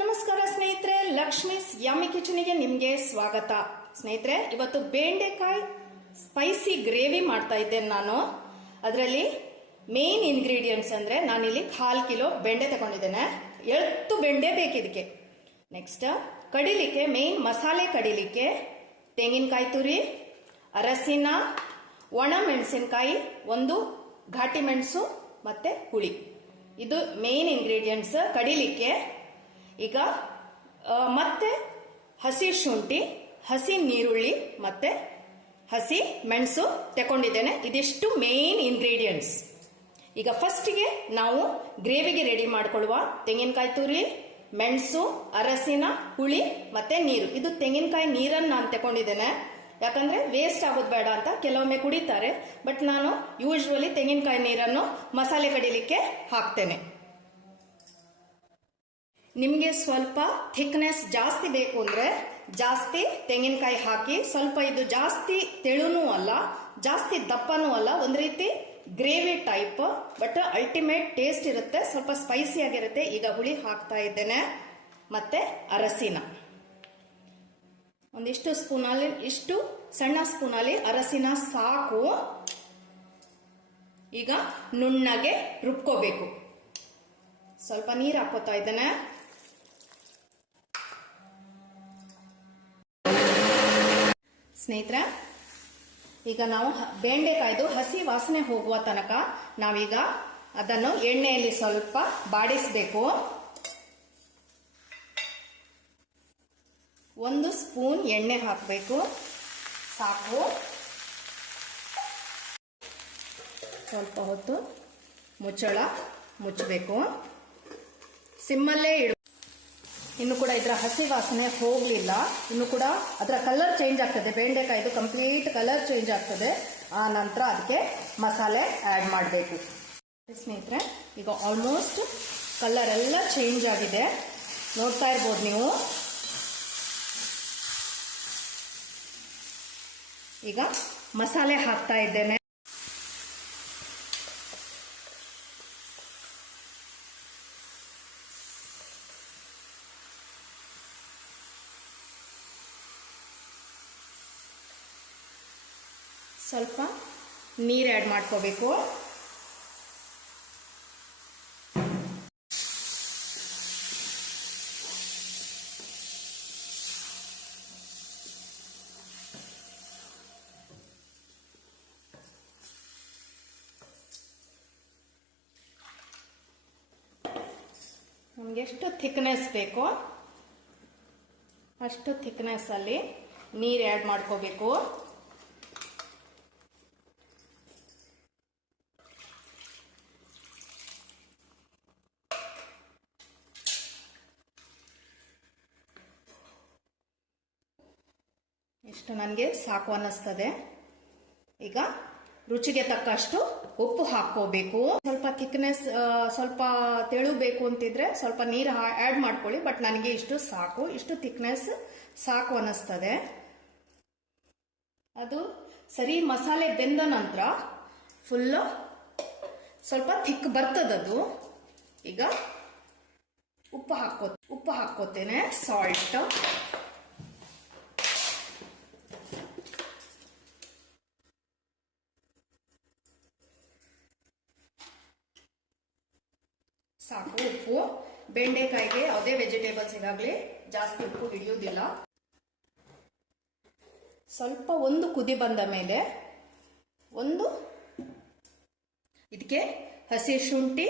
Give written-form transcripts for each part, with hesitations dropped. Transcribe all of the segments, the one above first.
ನಮಸ್ಕಾರ ಸ್ನೇಹಿತರೆ, ಲಕ್ಷ್ಮೀಸ್ ಯಮ್ಮಿ ಕಿಚನ್ಗೆ ನಿಮಗೆ ಸ್ವಾಗತ. ಸ್ನೇಹಿತರೆ, ಇವತ್ತು ಬೆಂಡೆಕಾಯಿ ಸ್ಪೈಸಿ ಗ್ರೇವಿ ಮಾಡ್ತಾ ಇದ್ದೇನೆ ನಾನು. ಅದರಲ್ಲಿ ಮೇನ್ ಇಂಗ್ರೀಡಿಯೆಂಟ್ಸ್ ಅಂದ್ರೆ ನಾನಿಲ್ಲಿ 1/2 ಕಿಲೋ ಬೆಂಡೆ ತಗೊಂಡಿದ್ದೇನೆ. 7 ಬೆಂಡೆ ಬೇಕಿದಕ್ಕೆ. ನೆಕ್ಸ್ಟ್ ಕಡಿಲಿಕ್ಕೆ ಮೇನ್ ಮಸಾಲೆ ಕಡಿಲಿಕ್ಕೆ ತೆಂಗಿನಕಾಯಿ ತುರಿ, ಅರಸಿನ, ಒಣ ಮೆಣಸಿನಕಾಯಿ, 1 ಘಾಟಿ ಮೆಣಸು ಮತ್ತೆ ಹುಳಿ. ಇದು ಮೇನ್ ಇಂಗ್ರೀಡಿಯೆಂಟ್ಸ್ ಕಡಿಲಿಕ್ಕೆ. ಈಗ ಮತ್ತೆ ಹಸಿ ಶುಂಠಿ, ಹಸಿ ನೀರುಳ್ಳಿ ಮತ್ತೆ ಹಸಿ ಮೆಣಸು ತಗೊಂಡಿದ್ದೇನೆ. ಇದಿಷ್ಟು ಮೇನ್ ಇಂಗ್ರೀಡಿಯೆಂಟ್ಸ್. ಈಗ ಫಸ್ಟ್ಗೆ ನಾವು ಗ್ರೇವಿಗೆ ರೆಡಿ ಮಾಡ್ಕೊಳ್ಳುವ ತೆಂಗಿನಕಾಯಿ ತುರಿ, ಮೆಣಸು, ಅರಸಿನ, ಹುಳಿ ಮತ್ತೆ ನೀರು. ಇದು ತೆಂಗಿನಕಾಯಿ ನೀರನ್ನು ನಾನು ತಗೊಂಡಿದ್ದೇನೆ, ಯಾಕಂದ್ರೆ ವೇಸ್ಟ್ ಆಗೋದು ಬೇಡ ಅಂತ. ಕೆಲವೊಮ್ಮೆ ಕುಡಿತಾರೆ, ಬಟ್ ನಾನು ಯೂಶುವಲಿ ತೆಂಗಿನಕಾಯಿ ನೀರನ್ನು ಮಸಾಲೆ ಕಡಿಲಿಕ್ಕೆ ಹಾಕ್ತೇನೆ. ನಿಮಗೆ ಸ್ವಲ್ಪ ಥಿಕ್ನೆಸ್ ಜಾಸ್ತಿ ಬೇಕು ಅಂದ್ರೆ ಜಾಸ್ತಿ ತೆಂಗಿನಕಾಯಿ ಹಾಕಿ. ಸ್ವಲ್ಪ ಇದು ಜಾಸ್ತಿ ತೆಳುನೂ ಅಲ್ಲ, ಜಾಸ್ತಿ ದಪ್ಪನೂ ಅಲ್ಲ, ಒಂದ್ ರೀತಿ gravy type, but ultimate taste ಇರುತ್ತೆ, ಸ್ವಲ್ಪ ಸ್ಪೈಸಿ ಆಗಿರುತ್ತೆ. ಈಗ ಹುಳಿ ಹಾಕ್ತಾ ಇದ್ದೇನೆ ಮತ್ತೆ ಅರಸಿನ ಒಂದಿಷ್ಟು ಸ್ಪೂನಲ್ಲಿ, ಇಷ್ಟು ಸಣ್ಣ ಸ್ಪೂನಲ್ಲಿ ಅರಸಿನ ಸಾಕು. ಈಗ ನುಣ್ಣಗೆ ರುಬ್ಕೋಬೇಕು. ಸ್ವಲ್ಪ ನೀರು ಹಾಕೋತಾ ಇದ್ದೇನೆ. ಸ್ನೇಹಿತರೆ, ಈಗ ನಾವು ಬೆಂಡೆಕಾಯ್ದು ಹಸಿ ವಾಸನೆ ಹೋಗುವ ತನಕ ನಾವೀಗ ಅದನ್ನು ಎಣ್ಣೆಯಲ್ಲಿ ಸ್ವಲ್ಪ ಬಾಡಿಸಬೇಕು. 1 ಸ್ಪೂನ್ ಎಣ್ಣೆ ಹಾಕಬೇಕು, ಸಾಕು. ಸ್ವಲ್ಪ ಹೊತ್ತು ಮುಚ್ಚಬೇಕು. ಸಿಮ್ಮಲ್ಲೇ ಇಡು. ಇನ್ನು ಕೂಡ ಇದರ ಹಸಿ ವಾಸನೆ ಹೋಗಲಿಲ್ಲ. ಇನ್ನು ಕೂಡ ಅದರ ಕಲರ್ ಚೇಂಜ್ ಆಗ್ತದೆ, ಬೆಂಡೆಕಾಯ್ದು ಕಂಪ್ಲೀಟ್ ಕಲರ್ ಚೇಂಜ್ ಆಗ್ತದೆ. ಆ ನಂತರ ಅದಕ್ಕೆ ಮಸಾಲೆ ಆ್ಯಡ್ ಮಾಡಬೇಕು. ಸ್ನೇಹಿತರೆ, ಈಗ ಆಲ್ಮೋಸ್ಟ್ ಕಲರ್ ಎಲ್ಲ ಚೇಂಜ್ ಆಗಿದೆ, ನೋಡ್ತಾ ಇರ್ಬೋದು ನೀವು. ಈಗ ಮಸಾಲೆ ಹಾಕ್ತಾ ಇದ್ದೇನೆ. ಸ್ವಲ್ಪ ನೀರು ಆ್ಯಡ್ ಮಾಡ್ಕೋಬೇಕು. ನಮ್ಗೆ ಎಷ್ಟು ಥಿಕ್ನೆಸ್ ಬೇಕೋ ಅಷ್ಟು ಥಿಕ್ನೆಸ್ ಅಲ್ಲಿ ನೀರು ಆ್ಯಡ್ ಮಾಡ್ಕೋಬೇಕು. ಇಷ್ಟು ನನಗೆ ಸಾಕು ಅನ್ನಿಸ್ತದೆ. ಈಗ ರುಚಿಗೆ ತಕ್ಕಷ್ಟು ಉಪ್ಪು ಹಾಕೋಬೇಕು. ಸ್ವಲ್ಪ ಥಿಕ್ನೆಸ್, ಸ್ವಲ್ಪ ತೆಳು ಬೇಕು ಅಂತಿದ್ರೆ ಸ್ವಲ್ಪ ನೀರು ಆ್ಯಡ್ ಮಾಡ್ಕೊಳ್ಳಿ, ಬಟ್ ನನಗೆ ಇಷ್ಟು ಸಾಕು. ಇಷ್ಟು ಥಿಕ್ನೆಸ್ ಸಾಕು ಅನ್ನಿಸ್ತದೆ. ಅದು ಸರಿ ಮಸಾಲೆ ಬೆಂದ ನಂತರ ಫುಲ್ಲು ಸ್ವಲ್ಪ ಥಿಕ್ ಬರ್ತದದು. ಈಗ ಉಪ್ಪು ಹಾಕೋತೇನೆ, ಸಾಲ್ಟ್. ಸಾಕು ಉಪ್ಪು. ಬೆಂಡೆಕಾಯಿಗೆ ಯಾವುದೇ ವೆಜಿಟೇಬಲ್ಸ್ಗಾಗಲಿ ಜಾಸ್ತಿ ಉಪ್ಪು ಹಿಡಿಯೋದಿಲ್ಲ. ಸ್ವಲ್ಪ ಒಂದು ಕುದಿ ಬಂದ ಮೇಲೆ ಇದಕ್ಕೆ ಹಸಿ ಶುಂಠಿ,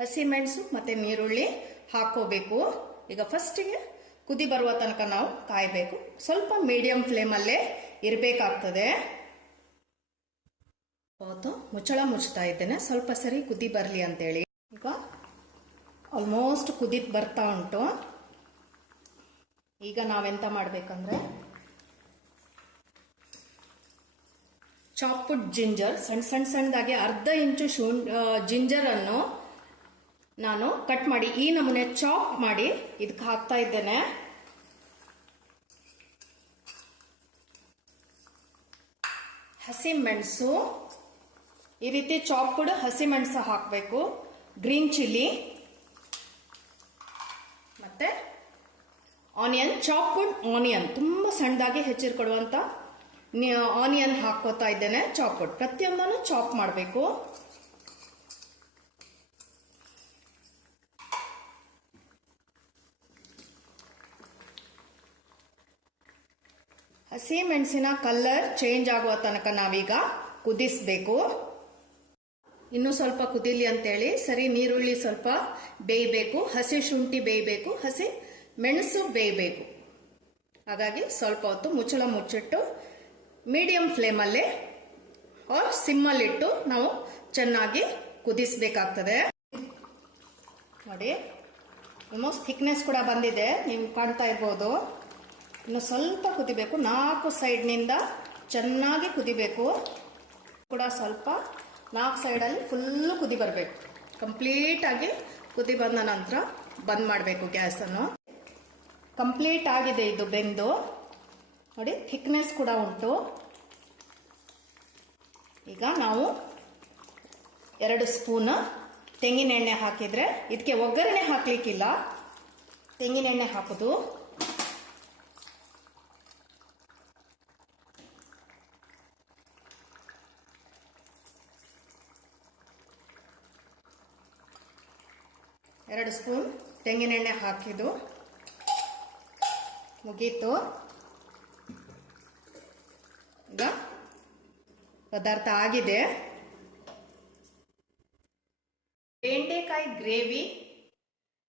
ಹಸಿ ಮೆಣಸು ಮತ್ತೆ ನೀರುಳ್ಳಿ ಹಾಕೋಬೇಕು. ಈಗ ಫಸ್ಟಿಗೆ ಕುದಿ ಬರುವ ತನಕ ನಾವು ಕಾಯಬೇಕು. ಸ್ವಲ್ಪ ಮೀಡಿಯಂ ಫ್ಲೇಮಲ್ಲೇ ಇರಬೇಕಾಗ್ತದೆ. ಮುಚ್ಚಳ ಮುಚ್ತಾ ಇದ್ದೇನೆ, ಸ್ವಲ್ಪ ಸರಿ ಕುದಿ ಬರಲಿ ಅಂತೇಳಿ. ಈಗ ಆಲ್ಮೋಸ್ಟ್ ಕುದಿ ಬರ್ತಾ ಉಂಟು. ಈಗ ನಾವೆಂತ ಮಾಡಬೇಕಂದ್ರೆ ಚಾಪ್ಡ್ ಜಿಂಜರ್, ಸಣ್ಣದಾಗಿ 1/2 ಇಂಚು ಜಿಂಜರ್ ಅನ್ನು ನಾನು ಕಟ್ ಮಾಡಿ ಈ ನಮೂನೆ ಚಾಪ್ ಮಾಡಿ ಇದಕ್ಕೆ ಹಾಕ್ತಾ ಇದ್ದೇನೆ. ಹಸಿ ಮೆಣಸು, ಈ ರೀತಿ ಚಾಪ್ಡ್ ಹಸಿ ಮೆಣಸು ಹಾಕಬೇಕು. ಗ್ರೀನ್ ಚಿಲ್ಲಿ ಮತ್ತು ಆನಿಯನ್, ಚಾಪ್ಡ್ ಆನಿಯನ್, ತುಂಬ ಸಣ್ಣದಾಗಿ ಹೆಚ್ಚಿರ್ಕೊಡುವಂಥ ಆನಿಯನ್ ಹಾಕೋತಾ ಇದ್ದೇನೆ. ಚಾಪ್ಡ್, ಪ್ರತಿಯೊಂದನ್ನು ಚಾಪ್ ಮಾಡಬೇಕು. ಹಸಿ ಮೆಣಸಿನ ಕಲರ್ ಚೇಂಜ್ ಆಗುವ ತನಕ ನಾವೀಗ ಕುದಿಸ್ಬೇಕು. ಇನ್ನೂ ಸ್ವಲ್ಪ ಕುದೀಲಿ ಅಂತೇಳಿ ಸರಿ ನೀರುಳ್ಳಿ ಸ್ವಲ್ಪ ಬೇಯಬೇಕು, ಹಸಿ ಶುಂಠಿ ಬೇಯಬೇಕು, ಹಸಿ ಮೆಣಸು ಬೇಯಬೇಕು. ಹಾಗಾಗಿ ಸ್ವಲ್ಪ ಹೊತ್ತು ಮುಚ್ಚಳ ಮುಚ್ಚಿಟ್ಟು ಮೀಡಿಯಂ ಫ್ಲೇಮಲ್ಲಿ ಆರ್ ಸಿಮ್ಮಲ್ಲಿಟ್ಟು ನಾವು ಚೆನ್ನಾಗಿ ಕುದಿಸ್ಬೇಕಾಗ್ತದೆ. ನೋಡಿ, ಆಲ್ಮೋಸ್ಟ್ ಥಿಕ್ನೆಸ್ ಕೂಡ ಬಂದಿದೆ, ನೀವು ಕಾಣ್ತಾ ಇರ್ಬೋದು. ಇನ್ನು ಸ್ವಲ್ಪ ಕುದಿಬೇಕು, 4 ಸೈಡ್ನಿಂದ ಚೆನ್ನಾಗಿ ಕುದಿಬೇಕು. ಕೂಡ ಸ್ವಲ್ಪ 4 ಸೈಡಲ್ಲಿ ಫುಲ್ಲು ಕುದಿ ಬರಬೇಕು. ಕಂಪ್ಲೀಟಾಗಿ ಕುದಿ ಬಂದ ನಂತರ ಬಂದ್ ಮಾಡಬೇಕು ಗ್ಯಾಸನ್ನು. ಕಂಪ್ಲೀಟ್ ಆಗಿದೆ ಇದು ಬೆಂದು. ನೋಡಿ, ಥಿಕ್ನೆಸ್ ಕೂಡ ಉಂಟು. ಈಗ ನಾವು 2 ಸ್ಪೂನ್ ತೆಂಗಿನ ಎಣ್ಣೆ ಹಾಕಿದ್ರೆ, ಇದಕ್ಕೆ ಒಗ್ಗರಣೆ ಹಾಕ್ಲಿಕ್ಕಿಲ್ಲ, ತೆಂಗಿನ ಎಣ್ಣೆ ಹಾಕೋದು. ಎರಡು ಸ್ಪೂನ್ ತೆಂಗಿನ ಎಣ್ಣೆ ಹಾಕಿದ್ದು ಮುಗೀತು. ಈಗ ಪದಾರ್ಥ ಆಗಿದೆ. ಬೆಂಡೆಕಾಯಿ ಗ್ರೇವಿ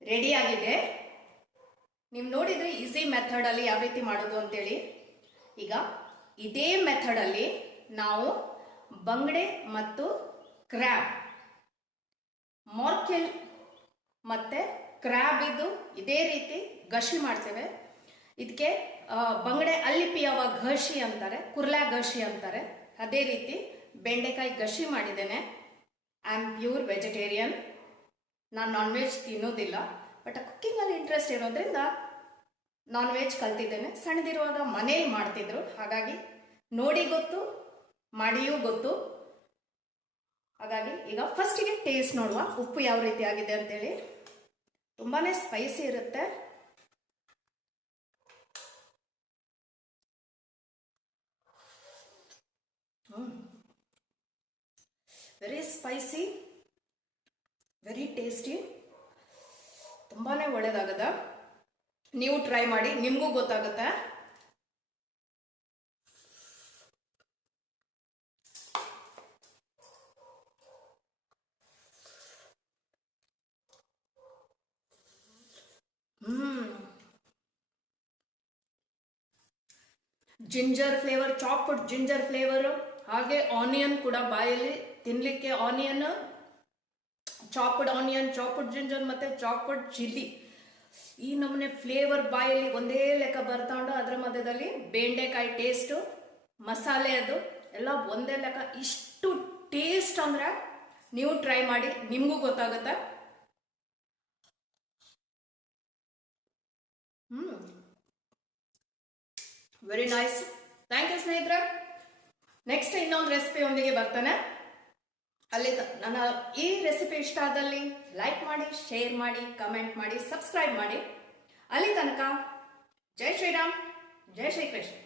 ರೆಡಿ ಆಗಿದೆ. ನೀವು ನೋಡಿದ್ರೆ ಈಸಿ ಮೆಥಡ್ ಅಲ್ಲಿ ಯಾವ ರೀತಿ ಮಾಡೋದು ಅಂತೇಳಿ. ಈಗ ಇದೇ ಮೆಥಡ್ ಅಲ್ಲಿ ನಾವು ಬಂಗಡೆ ಮತ್ತು ಕ್ರ್ಯಾಬ್, ಮಾರ್ಕೆಲ್ ಮತ್ತೆ ಕ್ರ್ಯಾಬ್ ಇದು ಇದೇ ರೀತಿ ಗಶಿ ಮಾಡ್ತೇವೆ. ಇದಕ್ಕೆ ಬಂಗಡೆ ಅಲ್ಲಿಪಿಯವ ಘಷಿ ಅಂತಾರೆ, ಕುರ್ಲಾ ಘಷಿ ಅಂತಾರೆ. ಅದೇ ರೀತಿ ಬೆಂಡೆಕಾಯಿ ಗಶಿ ಮಾಡಿದ್ದೇನೆ. ಐ ಆಮ್ ಪ್ಯೂರ್ ವೆಜಿಟೇರಿಯನ್, ನಾನು ನಾನ್ ವೆಜ್ ತಿನ್ನೋದಿಲ್ಲ. ಬಟ್ ಕುಕ್ಕಿಂಗಲ್ಲಿ ಇಂಟ್ರೆಸ್ಟ್ ಇರೋದ್ರಿಂದ ನಾನ್ ವೆಜ್ ಕಲ್ತಿದ್ದೇನೆ. ಸಣ್ಣದಿರುವಾಗ ಮನೇಲಿ ಮಾಡ್ತಿದ್ರು, ಹಾಗಾಗಿ ನೋಡಿ ಗೊತ್ತು, ಮಾಡಿಯೂ ಗೊತ್ತು. ಹಾಗಾಗಿ ಈಗ ಫಸ್ಟಿಗೆ ಟೇಸ್ಟ್ ನೋಡುವ ಉಪ್ಪು ಯಾವ ರೀತಿ ಆಗಿದೆ ಅಂತೇಳಿ. ತುಂಬಾನೇ ಸ್ಪೈಸಿ ಇರುತ್ತೆ. ವೆರಿ ಸ್ಪೈಸಿ, ವೆರಿ ಟೇಸ್ಟಿ, ತುಂಬಾನೇ ಒಳ್ಳೇದಾಗದ. ನೀವು ಟ್ರೈ ಮಾಡಿ, ನಿಮಗೂ ಗೊತ್ತಾಗುತ್ತೆ. Ginger flavour, chopped ginger flavour, ಹಾಗೆ ಆನಿಯನ್ ಕೂಡ ಬಾಯಲ್ಲಿ ತಿನ್ಲಿಕ್ಕೆ onion, chopped onion, chopped ginger ಮತ್ತೆ ಚಾಪ್ಡ್ ಚಿಲ್ಲಿ, ಈ ನಮೂನೆ ಫ್ಲೇವರ್ ಬಾಯಲ್ಲಿ ಒಂದೇ ಲೆಕ್ಕ ಬರ್ತಾಂಡು ಅದರ ಮಧ್ಯದಲ್ಲಿ ಬೆಂಡೆಕಾಯಿ ಟೇಸ್ಟು, ಮಸಾಲೆ ಅದು ಎಲ್ಲ ಒಂದೇ ಲೆಕ್ಕ. ಇಷ್ಟು ಟೇಸ್ಟ್ ಅಂದ್ರೆ ನೀವು ಟ್ರೈ ಮಾಡಿ, ನಿಮಗೂ ಗೊತ್ತಾಗುತ್ತೆ. Very nice. ಥ್ಯಾಂಕ್ ಯು ಸ್ನೇಹಿತರೆ. ನೆಕ್ಸ್ಟ್ ಇನ್ನೊಂದು ರೆಸಿಪಿಯೊಂದಿಗೆ ಬರ್ತಾನೆ. ಅಲ್ಲಿ ನನ್ನ ಈ ರೆಸಿಪಿ ಇಷ್ಟ ಆದಲ್ಲಿ ಲೈಕ್ ಮಾಡಿ, ಶೇರ್ ಮಾಡಿ, ಕಮೆಂಟ್ ಮಾಡಿ, ಸಬ್ಸ್ಕ್ರೈಬ್ ಮಾಡಿ. ಅಲ್ಲಿ ತನಕ ಜೈ ಶ್ರೀರಾಮ್, ಜೈ ಶ್ರೀಕೃಷ್ಣ.